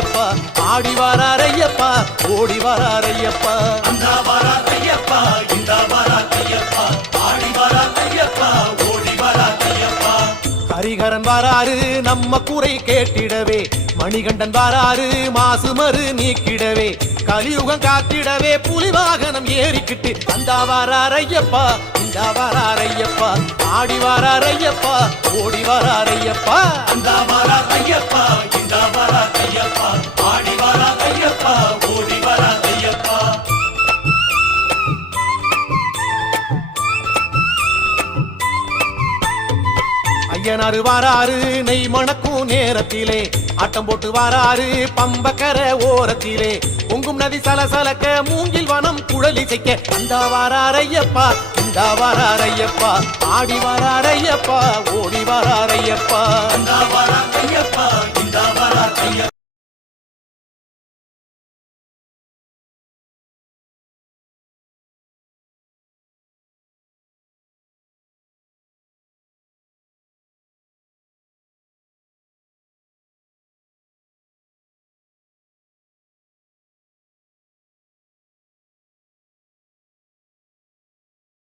ஐயப்பா ஆடி வரார் ஐயப்பா ஓடி வரார் ஐயப்பா அந்த வரார் ஐயப்பா இந்த வரார் ஐயப்பா ஆடி வரார் ஐயப்பா ஓடி வரார் ஐயப்பா ஹரிகரன் வராரு நம்ம குறை கேட்டிடவே மணிகண்டன் வராரு மாசுமறு நீக்கிடவே கலியுகம் காத்திடவே புலி வாகனம் ஏறிக்கிட்டு அந்த வரார் ஐயப்பா இந்த வரார் ஐயப்பா ஆடி வரார் ஐயப்பா ஓடி வரார் ஐயப்பா அந்த வரார் ஐயப்பா இந்த வரார் ஐயப்பா ஆடி வரார் ஐயப்பா ஓடி வரார் ஐயப்பா ஐயனாரு வாராரு நெய் மணக்கும் நேரத்திலே ஆட்டம் போட்டு வாராரு பம்பக்கர ஓரத்திலே பொங்கும் நதி சலசலக்க மூங்கில் வனம் குழலிசைக்க அந்த வாரார் ஐயப்பா இந்த வாரார் ஐயப்பா ஆடி வரார் ஐயப்பா ஓடி வரார் ஐயப்பா அந்த வரார் ஐயப்பா இந்த வரார் ஐயப்பா